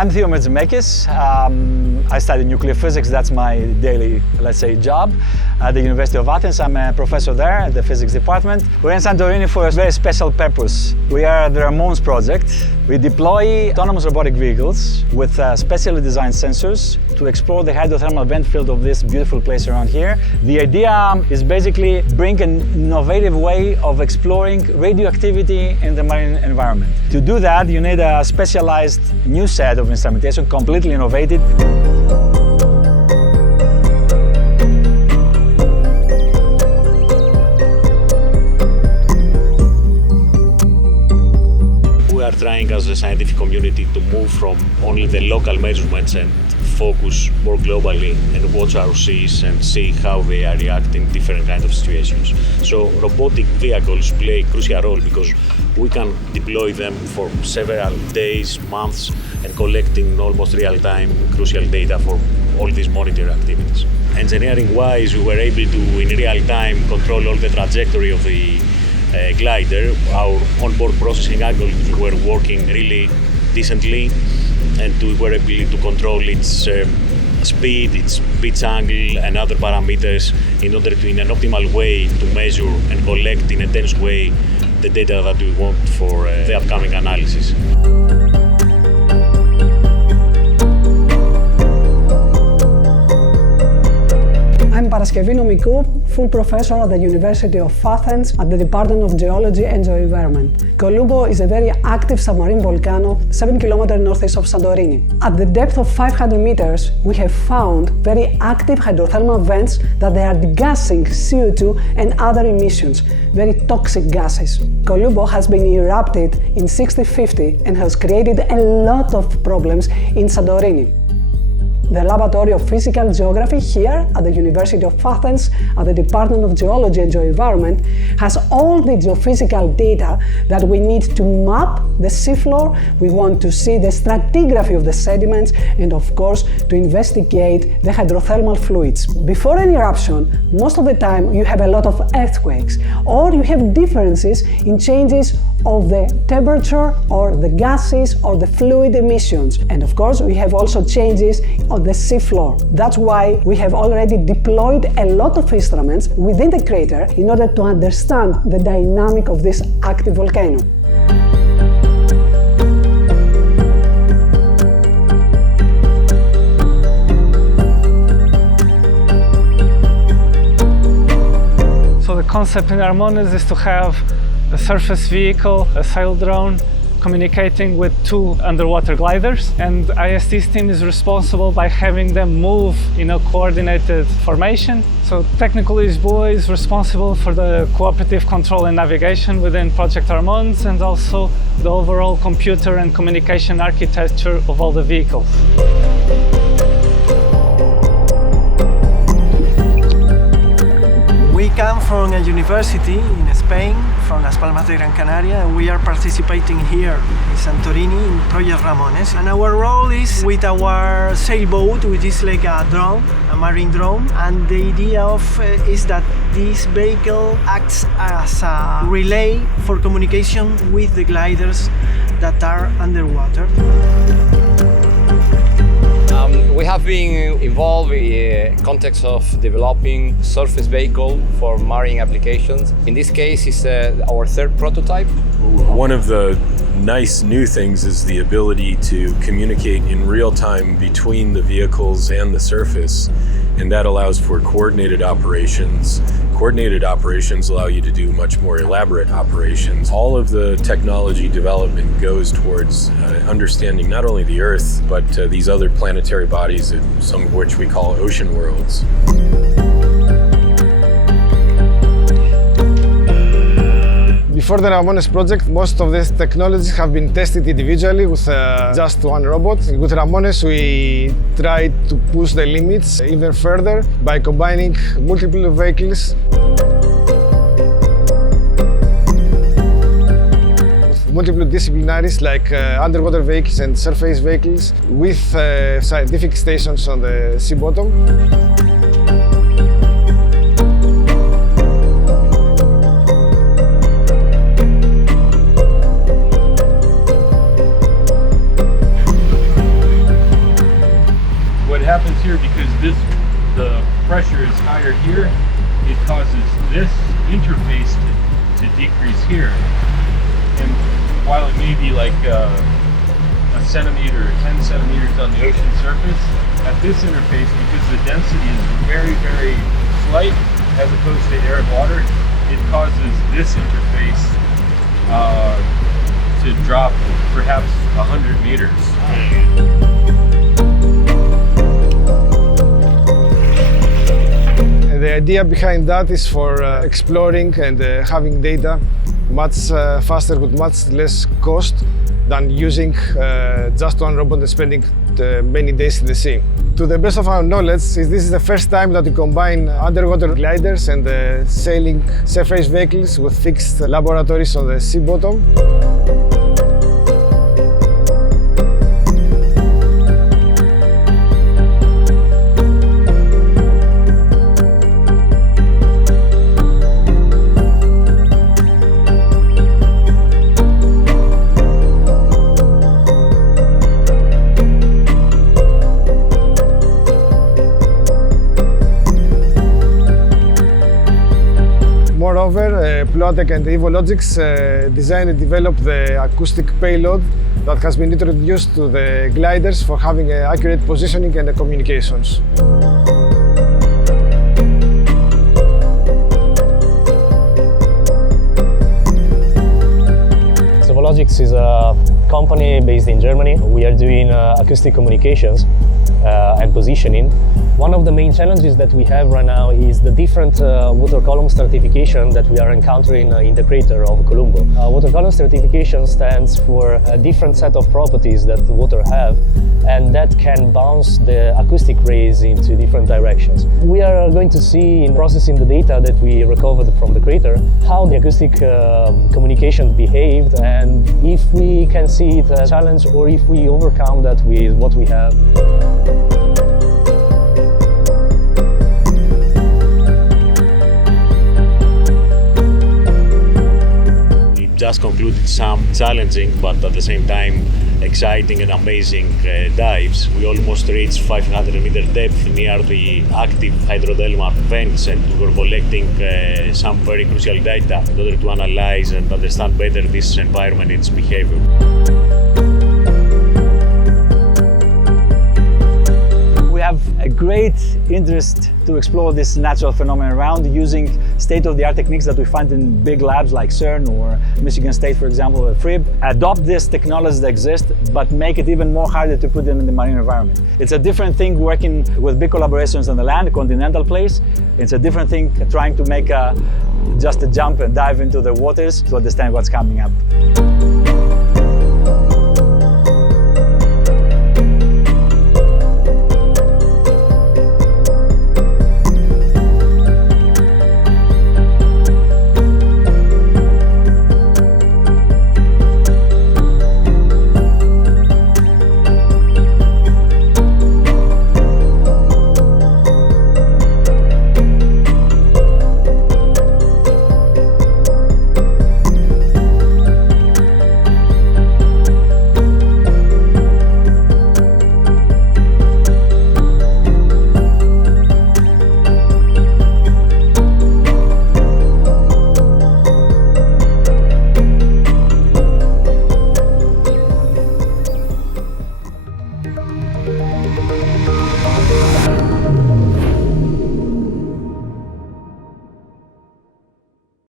I'm Theo Metzimakis. I study nuclear physics. That's my daily, let's say, job at the University of Athens. I'm a professor there at the physics department. We're in Santorini for a very special purpose. We are the RAMONES project. We deploy autonomous robotic vehicles with specially designed sensors to explore the hydrothermal vent field of this beautiful place around here. The idea is basically bring an innovative way of exploring radioactivity in the marine environment. To do that, you need a specialized new set of instrumentation, completely innovated. We are trying as a scientific community to move from only the local measurements and focus more globally and watch our seas and see how they are reacting in different kinds of situations. So robotic vehicles play a crucial role because we can deploy them for several days, months, and collecting almost real-time crucial data for all these monitoring activities. Engineering-wise, we were able to, in real time, control all the trajectory of the glider. Our onboard processing algorithms were working really decently, and we were able to control its speed, its pitch angle, and other parameters in order to, in an optimal way, to measure and collect in a dense way the data that we want for the upcoming analysis. I'm Παρασκευή Νομικού, full professor at the University of Athens at the Department of Geology and Geoenvironment. Colombo is a very active submarine volcano 7 km northeast of Santorini. At the depth of 500 meters, we have found very active hydrothermal vents that they are degassing CO2 and other emissions, very toxic gases. Colombo has been erupted in 1650 and has created a lot of problems in Santorini. The Laboratory of Physical Geography here at the University of Athens, at the Department of Geology and Geoenvironment, has all the geophysical data that we need to map the seafloor. We want to see the stratigraphy of the sediments and, of course, to investigate the hydrothermal fluids. Before an eruption, most of the time you have a lot of earthquakes, or you have differences in changes of the temperature or the gases or the fluid emissions. And of course, we have also changes on the seafloor. That's why we have already deployed a lot of instruments within the crater in order to understand the dynamic of this active volcano. So the concept in RAMONES is to have a surface vehicle, a sail drone, communicating with two underwater gliders, and IST's team is responsible by having them move in a coordinated formation. So technically Lisboa is responsible for the cooperative control and navigation within Project RAMONES, and also the overall computer and communication architecture of all the vehicles. We come from a university in Spain, from Las Palmas de Gran Canaria, and we are participating here in Santorini in Project RAMONES. And our role is with our sailboat, which is like a drone, a marine drone. And the idea is that this vehicle acts as a relay for communication with the gliders that are underwater. We have been involved in the context of developing surface vehicle for marine applications. In this case, it's our third prototype. One of the nice new things is the ability to communicate in real time between the vehicles and the surface, and that allows for coordinated operations. Coordinated operations allow you to do much more elaborate operations. All of the technology development goes towards understanding not only the Earth, but these other planetary bodies, some of which we call ocean worlds. Before the RAMONES project, most of these technologies have been tested individually with just one robot. With RAMONES, we try to push the limits even further by combining multiple vehicles. Multiple disciplinaries like underwater vehicles and surface vehicles with scientific stations on the sea bottom. because the pressure is higher here, it causes this interface to decrease here. And while it may be like a centimeter or 10 centimeters on the ocean surface, at this interface, because the density is very, very slight as opposed to air and water, it causes this interface to drop perhaps 100 meters. The idea behind that is for exploring and having data much faster with much less cost than using just one robot and spending many days in the sea. To the best of our knowledge, this is the first time that we combine underwater gliders and sailing surface vehicles with fixed laboratories on the sea bottom. Moreover, Ploatec and Evologics designed and developed the acoustic payload that has been introduced to the gliders for having accurate positioning and communications. Evologics is a company based in Germany. We are doing acoustic communications and positioning. One of the main challenges that we have right now is the different water column stratification that we are encountering in the crater of Colombo. Water column stratification stands for a different set of properties that the water have, and that can bounce the acoustic rays into different directions. We are going to see in processing the data that we recovered from the crater how the acoustic communication behaved, and if we can see it as a challenge or if we overcome that with what we have. Just concluded some challenging but at the same time exciting and amazing dives. We almost reached 500-meter depth near the active hydrothermal vents, and we were collecting some very crucial data in order to analyze and understand better this environment and its behavior. We have a great interest to explore this natural phenomenon around using state-of-the-art techniques that we find in big labs like CERN or Michigan State, for example, or FRIB. Adopt these technologies that exist, but make it even more harder to put them in the marine environment. It's a different thing working with big collaborations on the land, continental place. It's a different thing trying to make just a jump and dive into the waters to understand what's coming up.